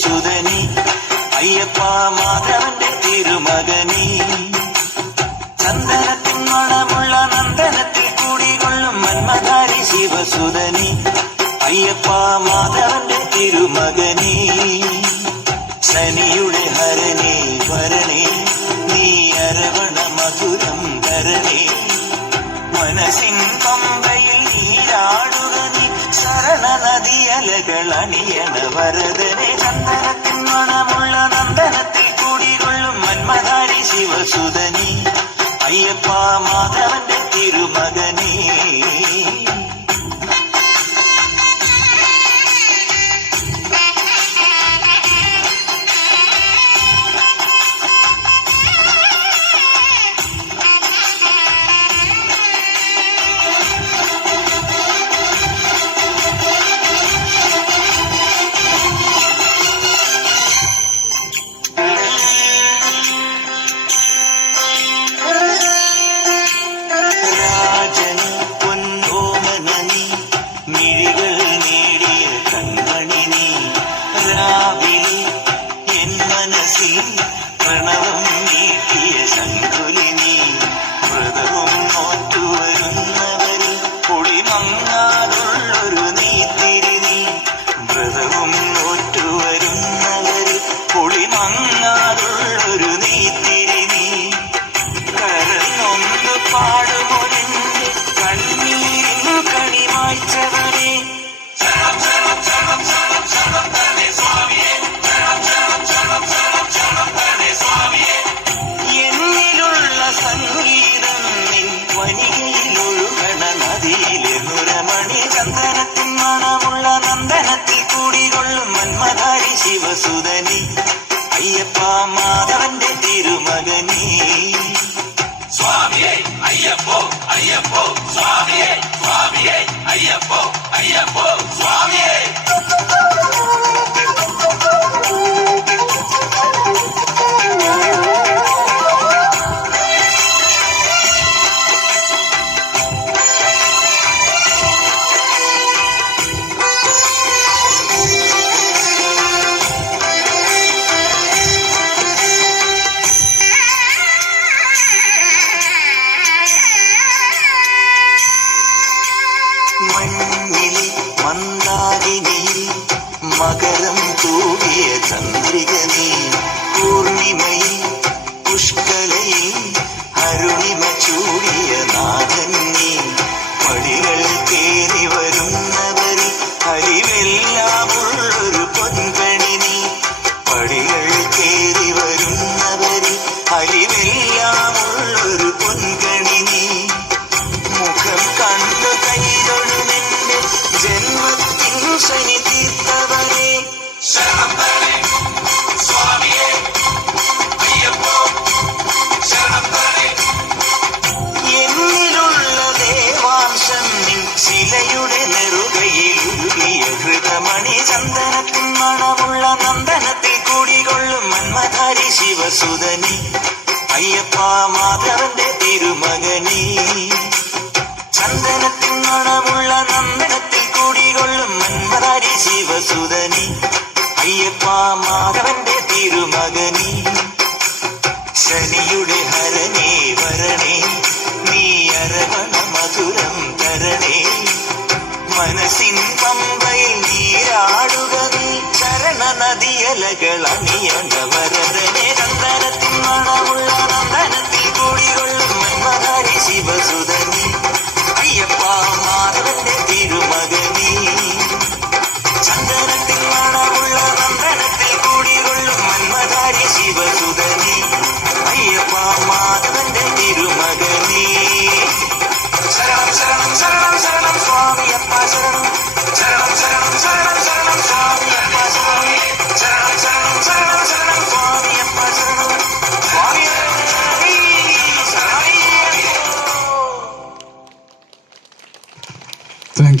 ശിവസുതനി അയ്യപ്പ മാധവന്റെ തിരുമകനി ചന്ദനത്തിൻ മണമുള്ള നന്ദനത്തിൽ കൂടികൊള്ളും മന്മധാരി ശിവസുതനി അയ്യപ്പ മാധവന്റെ തിരുമകനി ശനിയുടെ ഹരണേ വരണേ നീ അരവണ മധുരം ധരണേ മനസ്സിൻ പമ്പയിൽ നീരാടുക നീ ശരണ നദിയലകൾ അണിയണ വരദനെ ചന്ദനത്തിൻ മണമുള്ള നന്ദനത്തിൽ കൂടികൊള്ളും മന്മധാരി ശിവസുതനി അയ്യപ്പ മാധവന്റെ തിരുമകനേ പ്രണവം നീട്ടിയ ശങ്കുലിനി വ്രതവും നോറ്റുവരുന്നവരിൽ പൊളിമങ്ങാതുള്ളൊരു നീത്തിരിനി വ്രതവും നോറ്റുവരുന്നവരിൽ പൊളിമങ്ങാതുള്ളൊരു നീത്തിരിനി കരന്നൊന്ന് പാടുമൊരെന്റെ കണ്ണീരിൻ കണിമായ്ച്ചവനെ എന്നിലുള്ള സംഗീതം നിൻ വനികയിലൊഴുകണ നദിയിലെ നുരമണി ചന്ദനത്തിൻ മണമുള്ള നന്ദനത്തിൽ കൂടികൊള്ളും മന്മധാരി ശിവസുതനി അയ്യപ്പ മാധവന്റെ തിരുമകനേ സ്വാമിയേ അയ്യപ്പോ അയ്യപ്പോ സ്വാമിയേ സ്വാമിയേ അയ്യപ്പോ അയ്യപ്പോ സ്വാമിയേ മഞ്ഞിലെ മന്ദാകിനിയിൽ മകരം തൂകിയ ചന്ദ്രിക നീ പൂർണിമയിൽ പുഷ്കലയിൽ അരുണിമ ചൂടിയ നാഥൻ നീ പടികൾ കേറി വരുന്നവരിൽ അരിവെല്ലാമുള്ളൊരു പൊൻകണി നീ പടികൾ കേറി വരുന്നവരിൽ അരിവെല്ലാമുള്ളൊരു പൊൻകണി നീ മുഖം കണ്ടു കൈതൊഴുമെന്റെ ജന്മത്തിൻ ശനി തീർത്തവനെ ശരണം തരണേ സ്വാമിയേ അയ്യപ്പോ ശരണം തരണേ എന്നിലുള്ള ദേവാംശം നിൻ ശിലയുടെ നെറുകയിലുരുകിയ ഹൃതമണി ചന്ദനത്തിൻ മണമുള്ള നന്ദനത്തിൽ കൂടികൊള്ളും മന്മധാരി ശിവസുതനി അയ്യപ്പ മാധവന്റെ തിരുമകനേ ചന്ദനത്തിൻ മണമുള്ള നന്ദനത്തിൽ കൂടികൊള്ളും മന്മധാരി ശിവസുതനി അയ്യപ്പ മാധവന്റെ തിരുമകനേ ശനിയുടെ ഹരണേ വരണേ നീ അരവണ മധുരം തരണേ മനസ്സിൻ പമ്പയിൽ നീരാടുക നീ ശരണ നദിയലകൾ അണിയണ വരദനെ ചന്ദനത്തിൻ മണമുള്ള നന്ദനത്തിൽ കൂടികൊള്ളും മന്മധാരി ശിവസുതനി അയ്യപ്പ മാധവന്റെ തിരുമകനേ ചന്ദനത്തിൻ മണമുള്ള നന്ദനത്തിൽ കൂടികൊള്ളും മന്മധാരി ശിവസുതനി അയ്യപ്പ മാധവന്റെ തിരുമകനേ ശരണം ശരണം ശരണം ശരണം സ്വാമിയപ്പ ശരണം ശരണം ശരണം ശരണം ശരണം സ്വാമിയപ്പ ശരണം ശരണം ശരണം ശരണം ശരണം സ്വാമിയപ്പ ശരണം സ്വാമിയേ ശരണമയ്യപ്പോ Thank you.